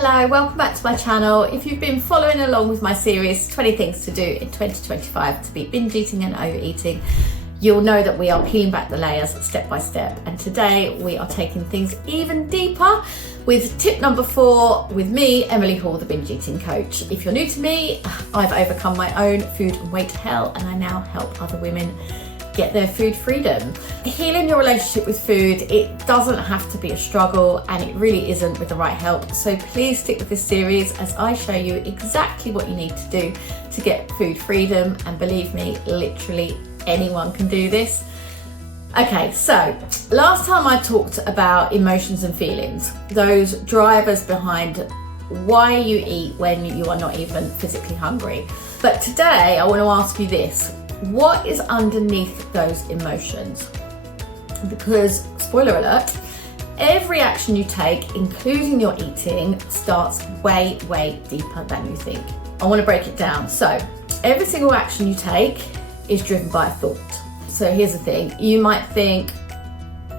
Hello, welcome back to my channel. If you've been following along with my series 20 things to do in 2025 to beat binge eating and overeating, you'll know that we are peeling back the layers step by step, and today we are taking things even deeper with tip number 4 with me, Emily Hall, the binge eating coach. If you're new to me, I've overcome my own food and weight hell, and I now help other women get their food freedom. Healing your relationship with food, it doesn't have to be a struggle, and it really isn't with the right help. So please stick with this series as I show you exactly what you need to do to get food freedom. And believe me, literally anyone can do this. Okay, so last time I talked about emotions and feelings, those drivers behind why you eat when you are not even physically hungry. But today I want to ask you this: what is underneath those emotions? Because, spoiler alert, every action you take, including your eating, starts way, way deeper than you think. I want to break it down. So, every single action you take is driven by a thought. So here's the thing. You might think,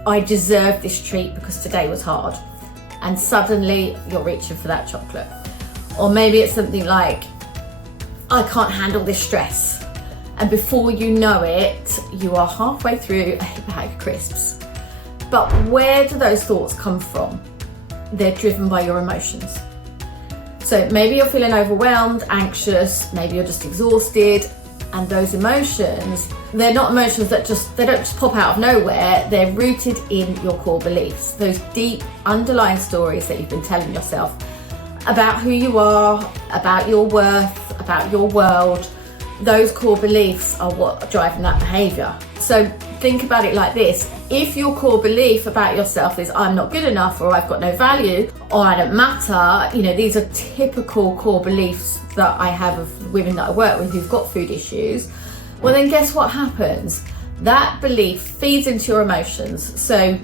I deserve this treat because today was hard. And suddenly you're reaching for that chocolate. Or maybe it's something like, I can't handle this stress. And before you know it, you are halfway through a bag of crisps. But where do those thoughts come from? They're driven by your emotions. So maybe you're feeling overwhelmed, anxious, maybe you're just exhausted, and those emotions, they're not emotions that they don't just pop out of nowhere. They're rooted in your core beliefs, those deep underlying stories that you've been telling yourself about who you are, about your worth, about your world. Those core beliefs are what are driving that behavior. So think about it like this: if your core belief about yourself is I'm not good enough, or I've got no value, or I don't matter, these are typical core beliefs that I have of women that I work with who've got food issues. Well, then guess what happens? That belief feeds into your emotions. So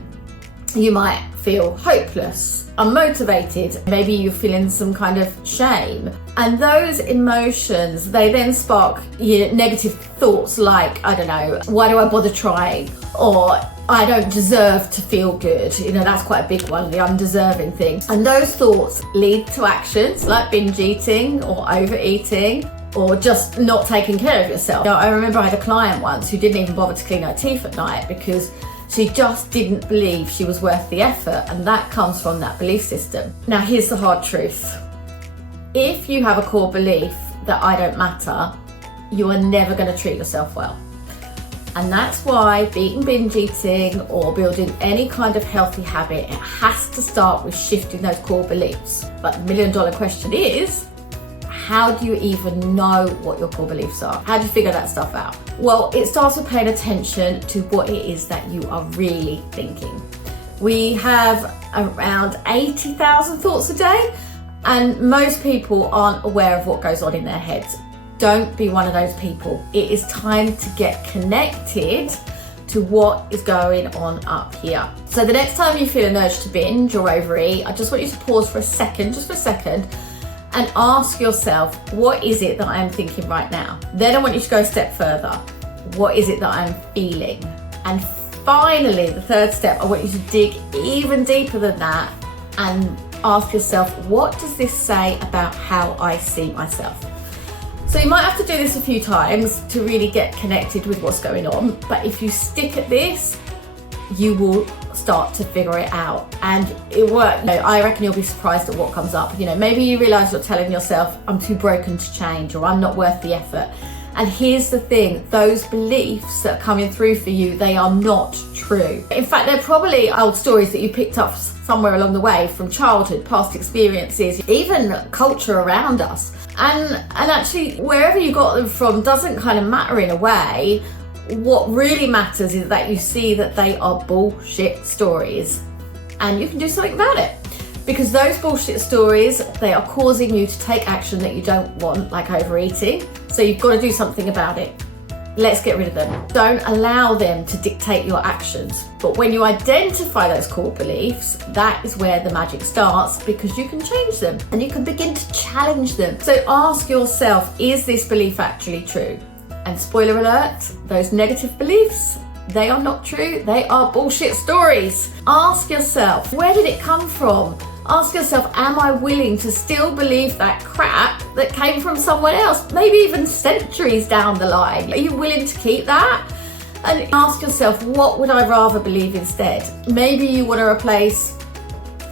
you might feel hopeless, unmotivated, maybe you're feeling some kind of shame. And those emotions, they then spark negative thoughts like, I don't know, why do I bother trying? Or I don't deserve to feel good. That's quite a big one, the undeserving thing. And those thoughts lead to actions like binge eating or overeating, or just not taking care of yourself. I remember I had a client once who didn't even bother to clean her teeth at night because she just didn't believe she was worth the effort, and that comes from that belief system. Now, here's the hard truth. If you have a core belief that I don't matter, you are never going to treat yourself well. And that's why beating binge eating or building any kind of healthy habit, it has to start with shifting those core beliefs. But the million-dollar question is, how do you even know what your core beliefs are? How do you figure that stuff out? Well, it starts with paying attention to what it is that you are really thinking. We have around 80,000 thoughts a day, and most people aren't aware of what goes on in their heads. Don't be one of those people. It is time to get connected to what is going on up here. So the next time you feel an urge to binge or overeat, I just want you to pause for a second, just for a second, and ask yourself, what is it that I'm thinking right now? Then I want you to go a step further. What is it that I'm feeling? And finally, the third step, I want you to dig even deeper than that and ask yourself, what does this say about how I see myself? So you might have to do this a few times to really get connected with what's going on, but if you stick at this, you will start to figure it out, and it works. I reckon you'll be surprised at what comes up. Maybe you realize you're telling yourself, I'm too broken to change, or I'm not worth the effort. And here's the thing, those beliefs that are coming through for you, they are not true. In fact, they're probably old stories that you picked up somewhere along the way from childhood, past experiences, even culture around us. And actually, wherever you got them from doesn't kind of matter in a way. What really matters is that you see that they are bullshit stories, and you can do something about it. Because those bullshit stories, they are causing you to take action that you don't want, like overeating. So you've got to do something about it. Let's get rid of them. Don't allow them to dictate your actions. But when you identify those core beliefs, that is where the magic starts, because you can change them and you can begin to challenge them. So ask yourself, is this belief actually true? And spoiler alert, those negative beliefs, they are not true. They are bullshit stories. Ask yourself, where did it come from? Ask yourself, am I willing to still believe that crap that came from someone else, maybe even centuries down the line? Are you willing to keep that? And ask yourself, what would I rather believe instead? Maybe you want to replace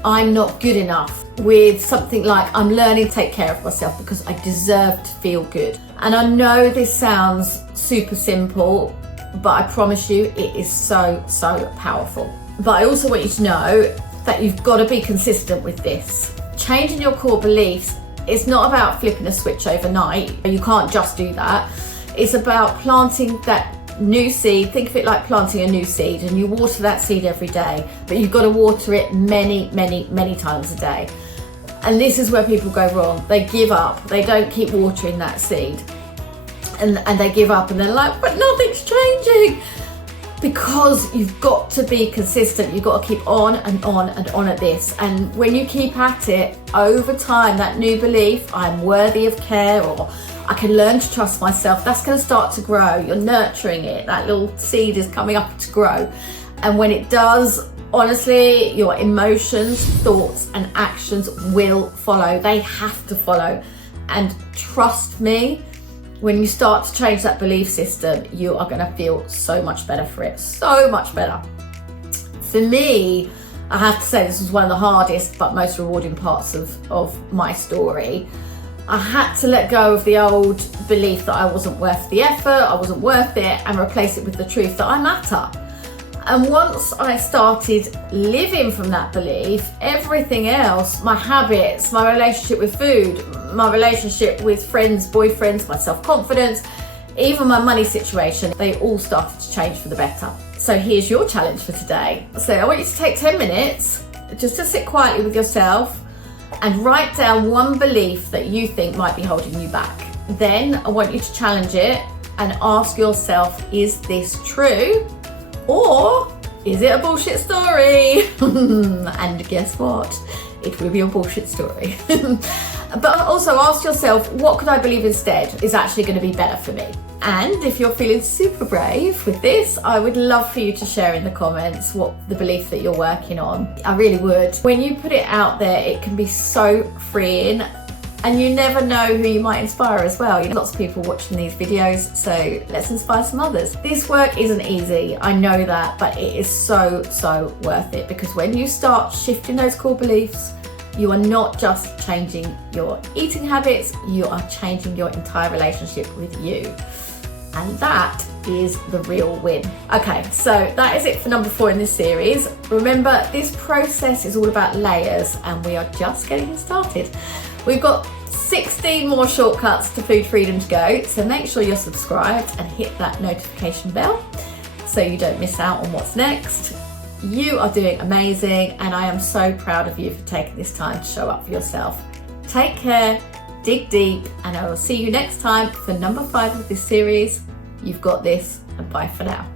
I'm not good enough with something like I'm learning to take care of myself because I deserve to feel good. And I know this sounds super simple, but I promise you it is so, so powerful. But I also want you to know that you've got to be consistent with this. Changing your core beliefs is not about flipping a switch overnight. You can't just do that. It's about planting that new seed. Think of it like planting a new seed, and you water that seed every day, but you've got to water it many, many, many times a day. And this is where people go wrong. They give up. They don't keep watering that seed. And they give up and they're like, but nothing's changing. Because you've got to be consistent. You've got to keep on and on and on at this. And when you keep at it, over time, that new belief, I'm worthy of care, or I can learn to trust myself, that's going to start to grow. You're nurturing it. That little seed is coming up to grow. And when it does, honestly, your emotions, thoughts, and actions will follow. They have to follow. And trust me, when you start to change that belief system, you are going to feel so much better for it. So much better. For me, I have to say this was one of the hardest but most rewarding parts of my story. I had to let go of the old belief that I wasn't worth the effort, I wasn't worth it, and replace it with the truth that I matter. And once I started living from that belief, everything else, my habits, my relationship with food, my relationship with friends, boyfriends, my self-confidence, even my money situation, they all started to change for the better. So here's your challenge for today. So I want you to take 10 minutes just to sit quietly with yourself and write down one belief that you think might be holding you back. Then I want you to challenge it and ask yourself, is this true? Or is it a bullshit story? And guess what? It will be a bullshit story. But also ask yourself, what could I believe instead is actually going to be better for me? And if you're feeling super brave with this, I would love for you to share in the comments what the belief that you're working on. I really would. When you put it out there, it can be so freeing. And you never know who you might inspire as well. You know, lots of people watching these videos, so let's inspire some others. This work isn't easy, I know that, but it is so, so worth it, because when you start shifting those core beliefs, you are not just changing your eating habits, you are changing your entire relationship with you. And that is the real win. Okay, so that is it for number 4 in this series. Remember, this process is all about layers, and we are just getting started. We've got 16 more shortcuts to food freedom to go, so make sure you're subscribed and hit that notification bell so you don't miss out on what's next. You are doing amazing, and I am so proud of you for taking this time to show up for yourself. Take care, dig deep, and I will see you next time for number 5 of this series. You've got this, and bye for now.